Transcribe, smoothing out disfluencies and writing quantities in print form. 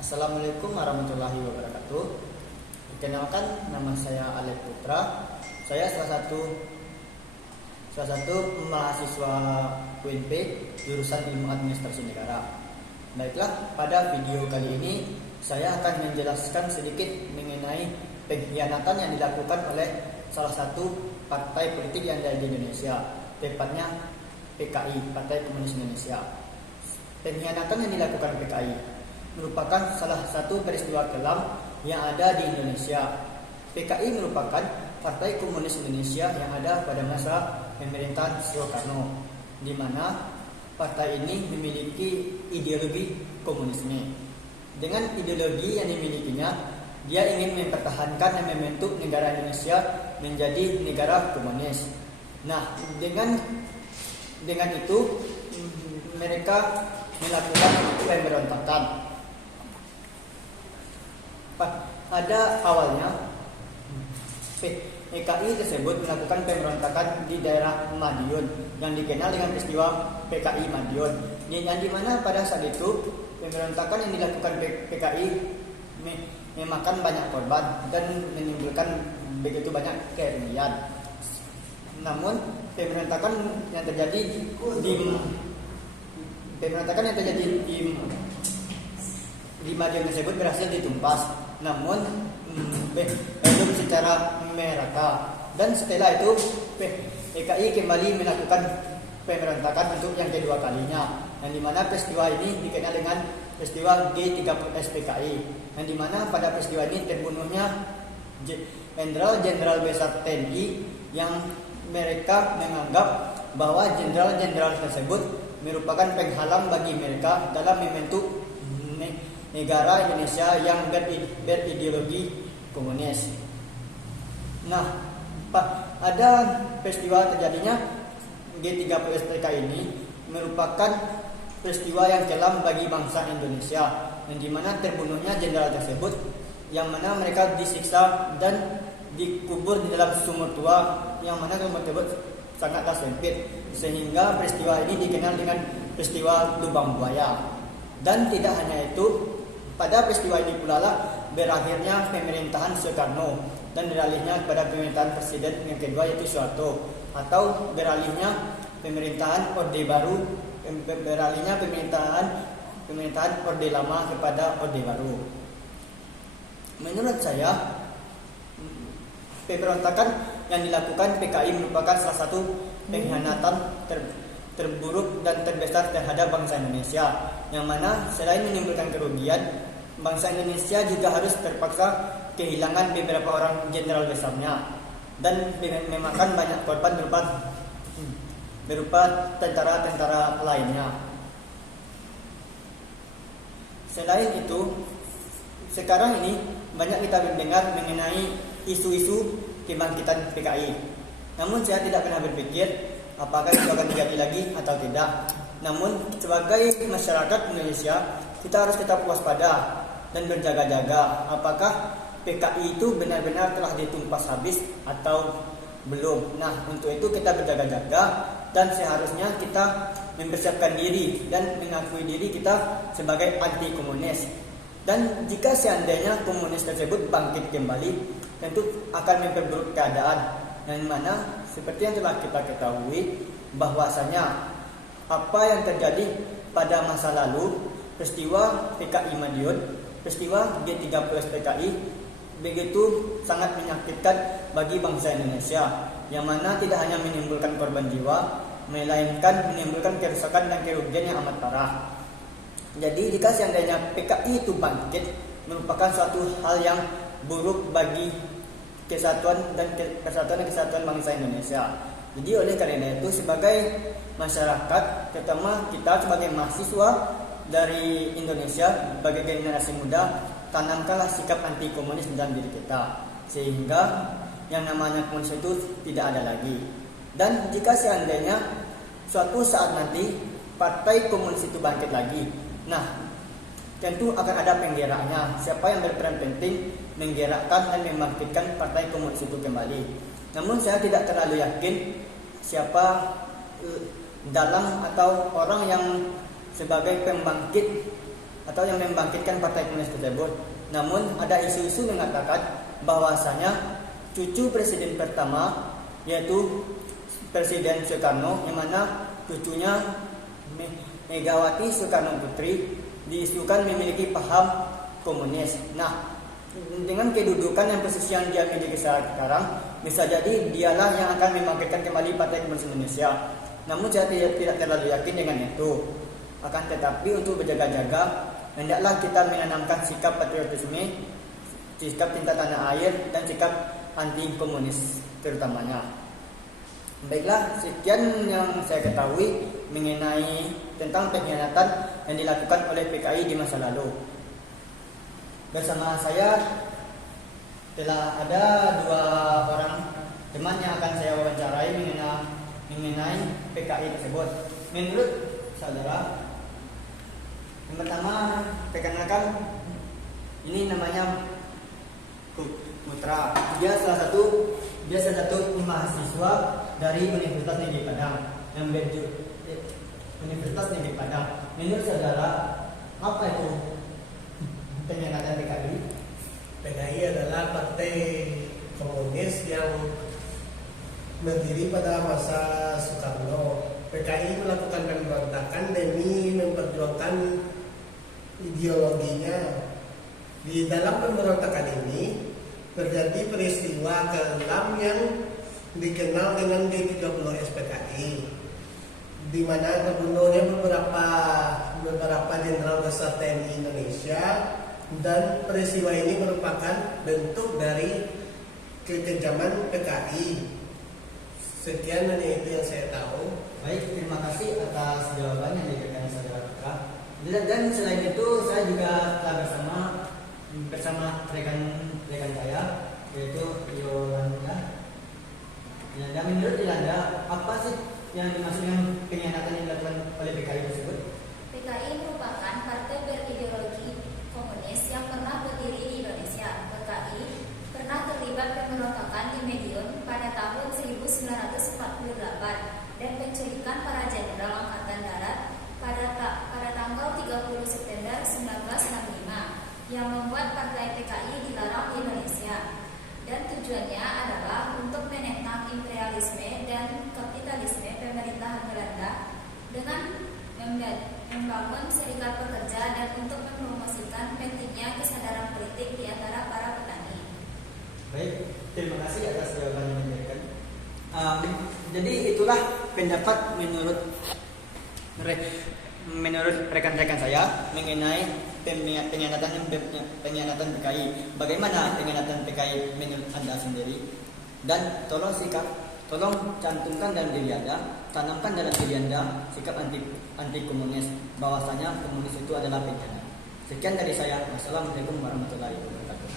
Assalamualaikum warahmatullahi wabarakatuh. Perkenalkan, nama saya Alep Putra. Saya salah satu mahasiswa UNP jurusan Ilmu Administrasi Negara. Baiklah, pada video kali ini saya akan menjelaskan sedikit mengenai pengkhianatan yang dilakukan oleh salah satu partai politik yang ada di Indonesia, tepatnya PKI, Partai Komunis Indonesia. Pengkhianatan yang dilakukan PKI merupakan salah satu peristiwa kelam yang ada di Indonesia. PKI merupakan Partai Komunis Indonesia yang ada pada masa pemerintahan Soekarno, di mana partai ini memiliki ideologi komunisme. Dengan ideologi yang dimilikinya, dia ingin mempertahankan dan membentuk negara Indonesia menjadi negara komunis. Nah, dengan itu mereka melakukan pemberontakan. Pada awalnya PKI tersebut melakukan pemberontakan di daerah Madiun yang dikenal dengan peristiwa PKI Madiun, yang dimana pada saat itu pemberontakan yang dilakukan PKI memakan banyak korban dan menimbulkan begitu banyak kerugian. Namun pemberontakan yang terjadi di Madiun tersebut berhasil ditumpas, namun belum secara merata. Dan setelah itu PKI kembali melakukan pemberontakan untuk yang kedua kalinya, yang dimana peristiwa ini dikenal dengan peristiwa G30S PKI, yang dimana pada peristiwa ini terbunuhnya Jenderal besar TNI yang mereka menganggap bahwa jenderal tersebut merupakan penghalang bagi mereka dalam membentuk negara Indonesia yang berideologi komunis. Nah, ada peristiwa terjadinya G30S PKI ini merupakan peristiwa yang kelam bagi bangsa Indonesia, yang dimana terbunuhnya jenderal tersebut, yang mana mereka disiksa dan dikubur di dalam sumur tua, yang mana sumur tersebut sangatlah sempit, sehingga peristiwa ini dikenal dengan peristiwa Lubang Buaya. Dan tidak hanya itu, pada peristiwa ini pula lah berakhirnya pemerintahan Soekarno dan beralihnya kepada pemerintahan presiden yang kedua, yaitu Soeharto, atau beralihnya pemerintahan Orde Baru, beralihnya pemerintahan Orde Lama kepada Orde Baru. Menurut saya, pemberontakan yang dilakukan PKI merupakan salah satu pengkhianatan terburuk dan terbesar terhadap bangsa Indonesia, yang mana selain menimbulkan kerugian, bangsa Indonesia juga harus terpaksa kehilangan beberapa orang jenderal besarnya dan memakan banyak korban berupa tentara-tentara lainnya. Selain itu, sekarang ini banyak kita mendengar mengenai isu-isu kebangkitan PKI. Namun saya tidak pernah berpikir apakah itu akan terjadi lagi atau tidak. Namun sebagai masyarakat Indonesia, kita harus tetap waspada dan berjaga-jaga apakah PKI itu benar-benar telah ditumpas habis atau belum. Nah, untuk itu kita berjaga-jaga dan seharusnya kita mempersiapkan diri dan mengakui diri kita sebagai anti komunis. Dan jika seandainya komunis tersebut bangkit kembali, tentu akan memperburuk keadaan, yang mana seperti yang telah kita ketahui bahwasanya apa yang terjadi pada masa lalu, peristiwa PKI Madiun, peristiwa G30S PKI begitu sangat menyakitkan bagi bangsa Indonesia, yang mana tidak hanya menimbulkan korban jiwa, melainkan menimbulkan kerusakan dan kerugian yang amat parah. Jadi jika seandainya PKI itu bangkit, merupakan suatu hal yang buruk bagi kesatuan bangsa Indonesia. Jadi oleh karena itu, sebagai masyarakat, terutama kita sebagai mahasiswa dari Indonesia, sebagai generasi muda, tanamkanlah sikap anti komunis dalam diri kita, sehingga yang namanya komunis itu tidak ada lagi. Dan jika seandainya suatu saat nanti partai komunis itu bangkit lagi, nah tentu akan ada penggeraknya. Siapa yang berperan penting menggerakkan dan membangkitkan partai komunis itu kembali. Namun saya tidak terlalu yakin siapa dalang atau orang yang sebagai pembangkit atau yang membangkitkan Partai Komunis tersebut. Namun ada isu-isu mengatakan bahwasanya cucu presiden pertama yaitu Presiden Soekarno, yang mana cucunya Megawati Soekarno Putri diisukan memiliki paham komunis. Nah, dengan kedudukan dan posisi yang dia miliki sekarang, bisa jadi dialah yang akan membangkitkan kembali Partai Komunis Indonesia. Namun saya tidak terlalu yakin dengan itu. Akan tetapi untuk berjaga-jaga, hendaklah kita menanamkan sikap patriotisme, sikap cinta tanah air, dan sikap anti komunis terutamanya. Baiklah, sekian yang saya ketahui mengenai tentang pengkhianatan yang dilakukan oleh PKI di masa lalu. Bersama saya telah ada 2 orang teman yang akan saya wawancarai mengenai PKI tersebut. Menurut saudara, yang pertama, perkenalkan, ini namanya Putra. Dia salah satu mahasiswa dari Universitas Negeri Padang, Universitas Negeri Padang. Menurut saudara, apa itu pengkhianatan PKI? PKI adalah partai komunis yang berdiri pada masa Soekarno. PKI melakukan pemberontakan demi memperjuangkan ideologinya. Di dalam pemberontakan ini terjadi peristiwa ke-6 yang dikenal dengan G30 SPKI, di mana terbunuhnya beberapa jenderal besar TNI Indonesia, dan peristiwa ini merupakan bentuk dari kekejaman PKI. Sekian hanya itu yang saya tahu. Baik, terima kasih atas jawaban yang diberikan saudara Putra. Dan selain itu, saya juga telah bersama rekan saya, yaitu Yolanda. Dan menurut Yolanda, apa sih yang dimaksud dengan pengkhianatan yang dilakukan oleh PKI tersebut? PKI merupakan partai berideologi komunis yang pernah berdiri di Indonesia. PKI pernah terlibat pemberontakan di Madiun pada tahun 1948 dan penculikan para jenderal angkatan darat pada tanggal 30 September 1965 yang membuat partai PKI dilarang di Indonesia. Dan tujuannya adalah untuk menentang imperialisme dan kapitalisme pemerintahan Belanda dengan membangun serikat pekerja dan untuk mempromosikan pentingnya kesadaran politik di antara para petani. Baik, terima kasih atas jawaban yang diberikan. Jadi itulah pendapat menurut rekan-rekan saya mengenai pengkhianatan PKI. Bagaimana pengkhianatan PKI menurut Anda sendiri? Dan tolong cantumkan dalam diri Anda, tanamkan dalam diri Anda sikap anti komunis, bahwasanya komunis itu adalah pengkhianat. Sekian dari saya. Wassalamualaikum warahmatullahi wabarakatuh.